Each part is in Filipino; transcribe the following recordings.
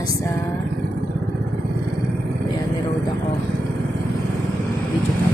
nasa Bayani Road ako. Video pa.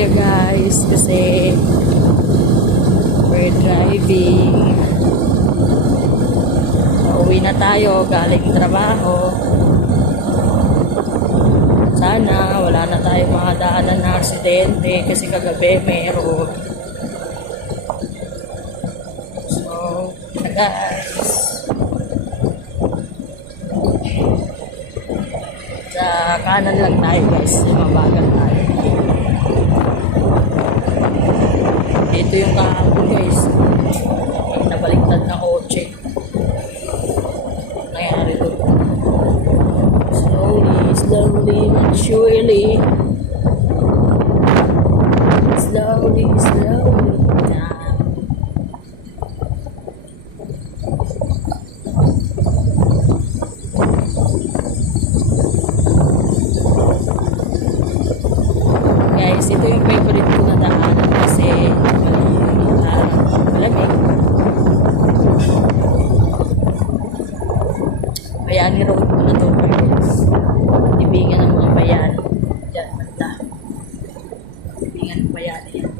Guys, kasi we're driving. Pauwi na tayo galing trabaho. Sana wala na tayong makadaanan na aksidente kasi kagabi meron. So guys, sa kanan lang tayo guys, mabagal tayo. Ito yung kahapon guys, nabaliktad na kotse. Nangyari doon. Slowly, not surely. Slowly. Guys, ito yung favorite ko na daanan kasi malamig. Bayani Road ko na to guys. Libingan ng mga bayani. Diyan banda. Libingan ng bayani yan.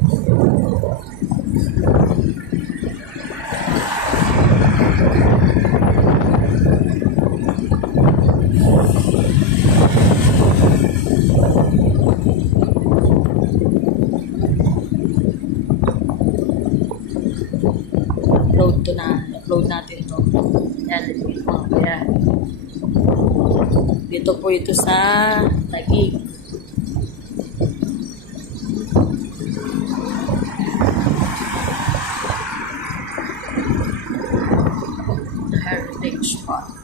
Upload natin to. Yan, yan. Dito po ito sa Taguig. The Heritage Spot.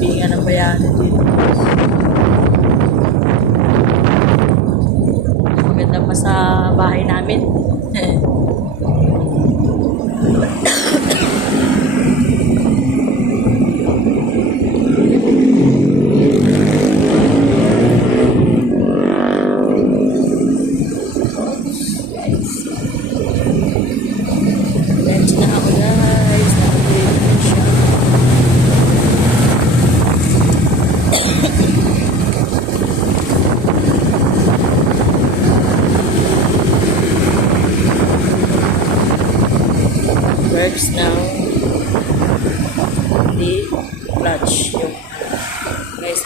Libingan ng bayani dito. Maganda pa sa bahay namin. Let's na ako guys. Works now di clutch yung guys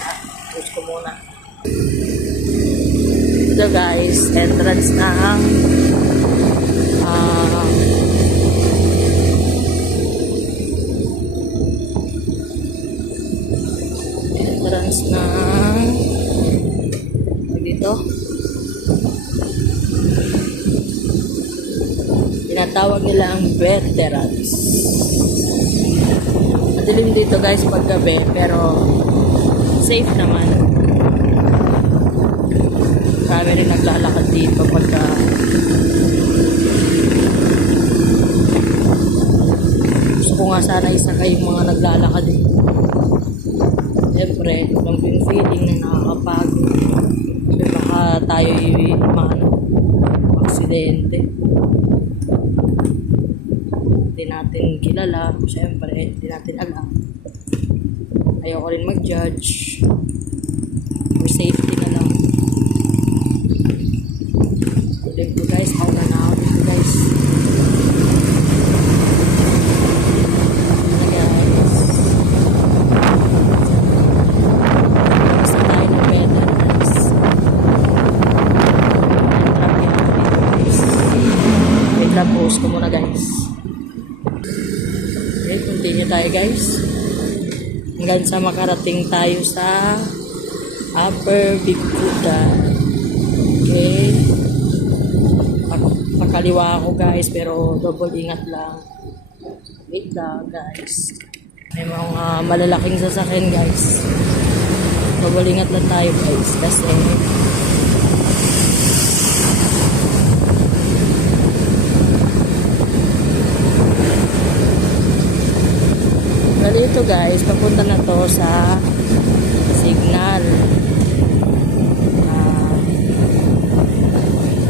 clutch ko muna. Ito guys, entrance na ang entrance na dito. Tinatawag nila ang veterans. Madilim dito guys pag gabi, pero safe naman. Marami rin naglalakad dito pagka gusto ko nga sana isa kayong mga naglalakad eh. Siyempre, alam ko yung feeling na nakakapagod. Siyempre, baka tayo aksidente. Hindi natin kilala. Siyempre, hindi natin alam. Ayoko rin mag-judge. For safety na lang. Ulit po guys, ako na ako dito guys. Post ko muna guys. Okay, continue tayo guys. Hanggang sa makarating tayo sa Upper Bicuda. Okay. Pakaliwa ako guys, pero double ingat lang. Wait lang guys. May mga malalaking sasakyan guys. Double ingat lang tayo guys. Kasi dito guys, papunta na to sa signal.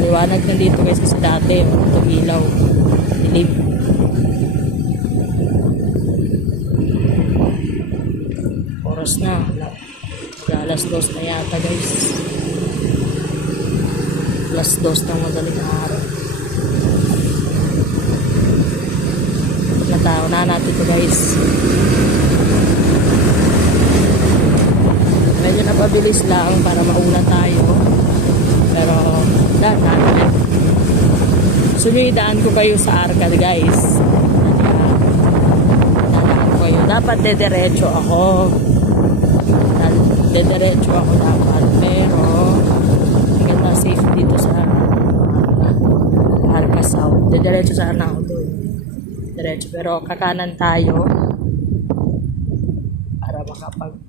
Liwanag na dito guys kasi dati ito ilaw, dilim. Oras na, alas 2 na yata guys. Alas 2 ng madaling araw. Tao na natin ito guys. Medyo napabilis lang para mauna tayo, pero daan natin. Sunidaan ko kayo sa Arca guys. Dadaan ko kayo. Dapat dediretso ako. Dediretso ako dapat, pero maganda safe dito sa Arca South. Dediretso sana ako doon. Diretso, pero kakanan tayo para makapag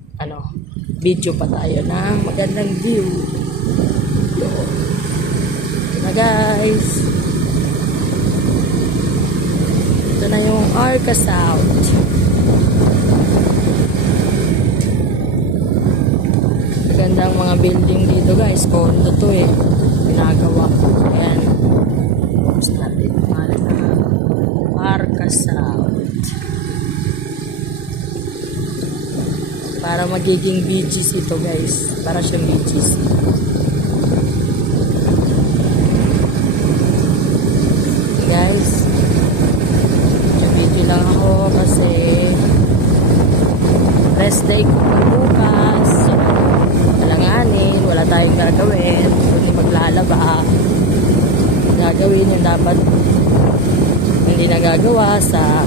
video pa tayo ng magandang view. Ito na guys, ito na yung Arca South. Magandang mga building dito guys, condo to eh, ginagawa. Ayan, tapos natin malit na Arca South. Para magiging BGC ito guys. Para siyang BGC. Guys, video lang ako kasi rest day ko bukas. Alanganin, wala tayong gagawin. Kundi maglalaba. Gagawin yung dapat hindi nagagawa sa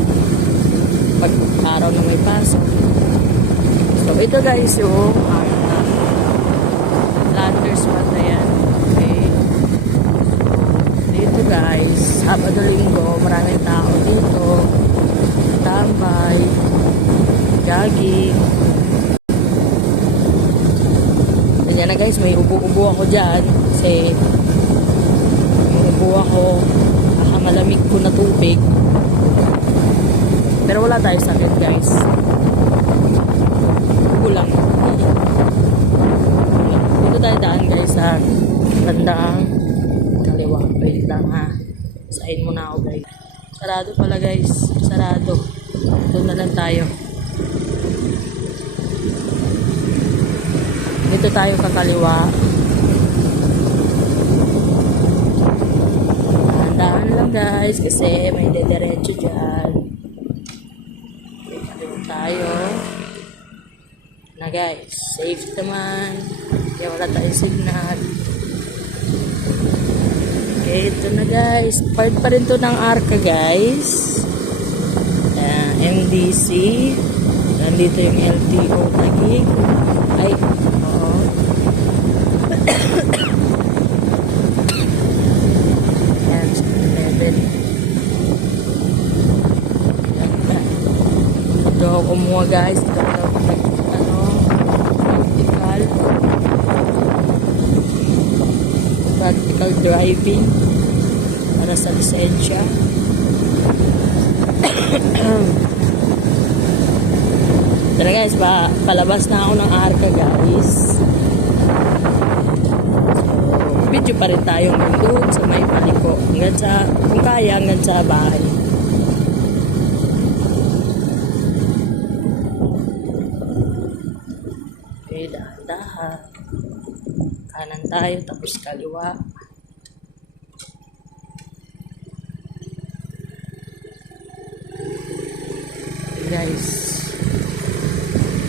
pag-araw na may pasok. So ito guys yung landers spot na yan. Okay. Dito guys, Sabado Linggo, maraming tao dito. Tambay, jogging. Ganyan na guys, may ubo-ubo ako dyan kasi may ubo ako. Malamig ko na tubig, pero wala tayo sakit guys. Kulang dito tayo daan guys sa bandang kaliwa. Wait lang ha, sain muna ako guys. Sarado pala guys, sarado. Doon na lang tayo. Dito tayo kakaliwa. Guys, kasi may dediretso dyan. Kaliwa tayo na guys, safe naman, kaya wala tayong signal. Okay, ito na guys, part pa rin to ng Arca guys. MDC, nandito yung LTO Taguig. Ay, oo. kumuha guys. Practical driving para sa lisensya. Tara guys, palabas na ako ng Arca guys. So, video pa rin tayo doon sa may paliko. Hanggang sa, kung kaya, hanggang sa bahay. Okay, dahan-dahan. Kanan tayo, tapos kaliwa. Guys,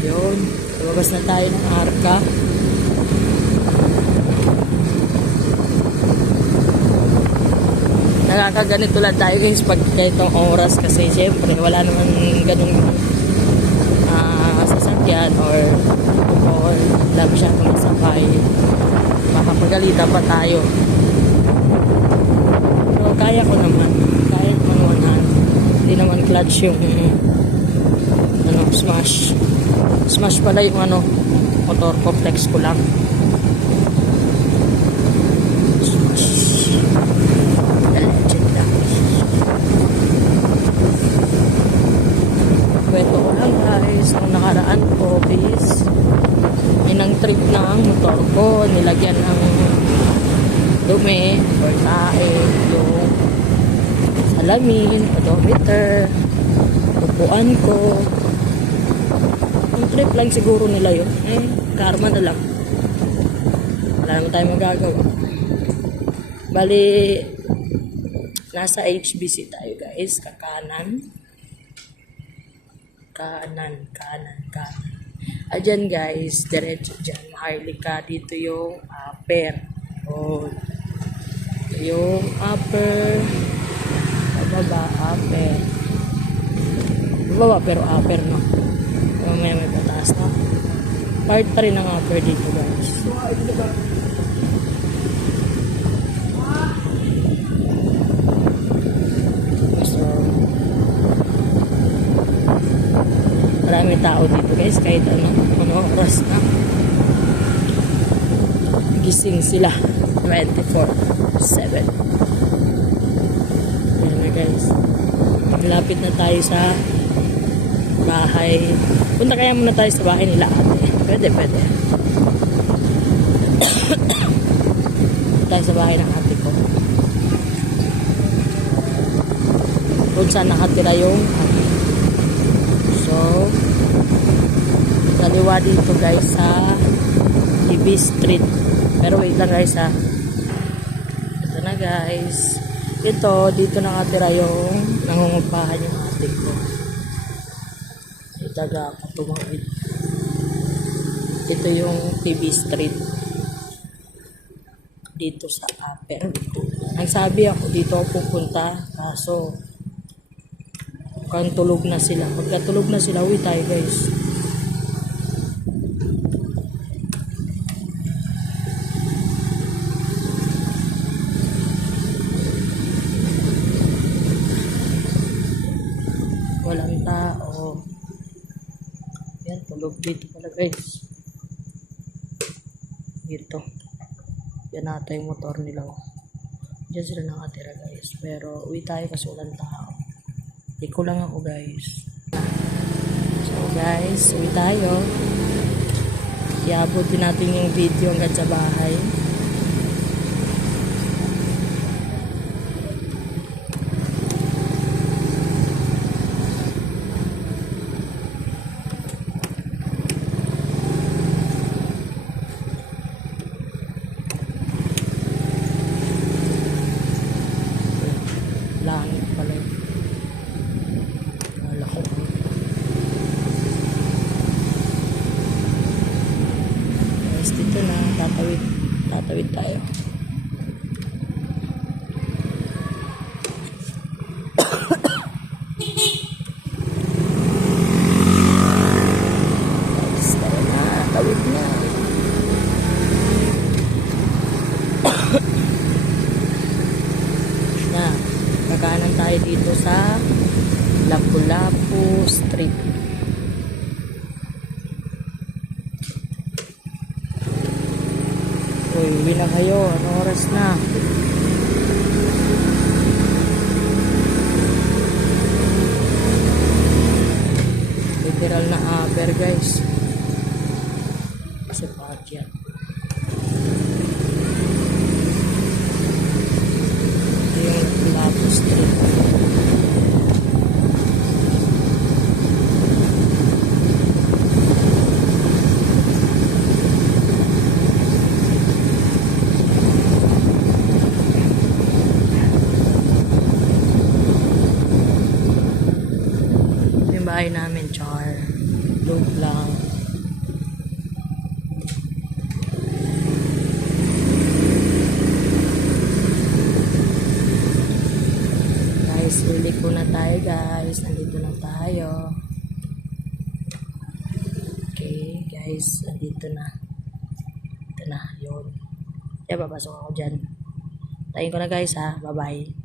yun, lumabas na tayo ng Arca. Nakakaganito lang tayo guys pag ganitong oras kasi syempre wala naman ganung sasakyan or wala masyadong masakay, makapagalitan pa tayo. Pero kaya ko naman 100. Hindi naman clutch yung smash pala yung motor ko, flex ko lang. Smash the legend lang. Kwento ko lang guys, nung nakaraan ko is inang trip ng motor ko, nilagyan ng dumi or tae yung salamin, odometer, upuan ko. Yung trip lang siguro nila yun. Karma na lang. Wala naman tayo magagawa. Bali, nasa HBC tayo guys. Kanan. Ayan guys, diretso dyan. Maharlika dito yung upper. Yung upper. Baba, upper. Baba pero upper no. Mamaya may pataas na. Part pa rin ng upper dito guys. So, marami tao dito guys kahit ano oras na. Gising sila 24/7. Ayan na guys. Malapit na tayo sa bahay. Punta kaya muna tayo sa bahay nila ate. Pwede. Tayo sa bahay ng ate ko. Kung saan nakatira yung ate. So, kaliwa dito guys sa DB Street. Pero wait lang guys ha. Ito na guys. Dito nakatira yung nangungupahan yung ate ko. Taga Katumawid. Ito yung PB Street. Dito sa upper. Nagsabi ako dito ako pupunta. Kaso mukhang tulog na sila. Pagka tulog na sila, uwi tayo guys. Walang tao. Yan, tulog dito pala guys. Dito. Yan nata yung motor nila. Diyan sila nakatira guys. Pero uwi tayo kasi walang tao. Iko lang ako guys. So guys, uwi tayo. Iabutin natin yung video hanggang sa bahay. Langit pala yun. Wala ko. Guys, dito na. Tatawid tayo. Guys, tara na. Tawid na. Kakanan tayo dito sa Lapu-Lapu Street. Anong oras na? Literal na aber guys. Kasi pakyan. Ito yung Lago Street. Ito yung bahay namin, char. Loop lang. Guys, uli ko na tayo guys. Nandito na tayo. Okay, guys. Nandito na. Ito na, yun. Kaya papasok ako dyan. Tayin ko na guys ha. Bye-bye.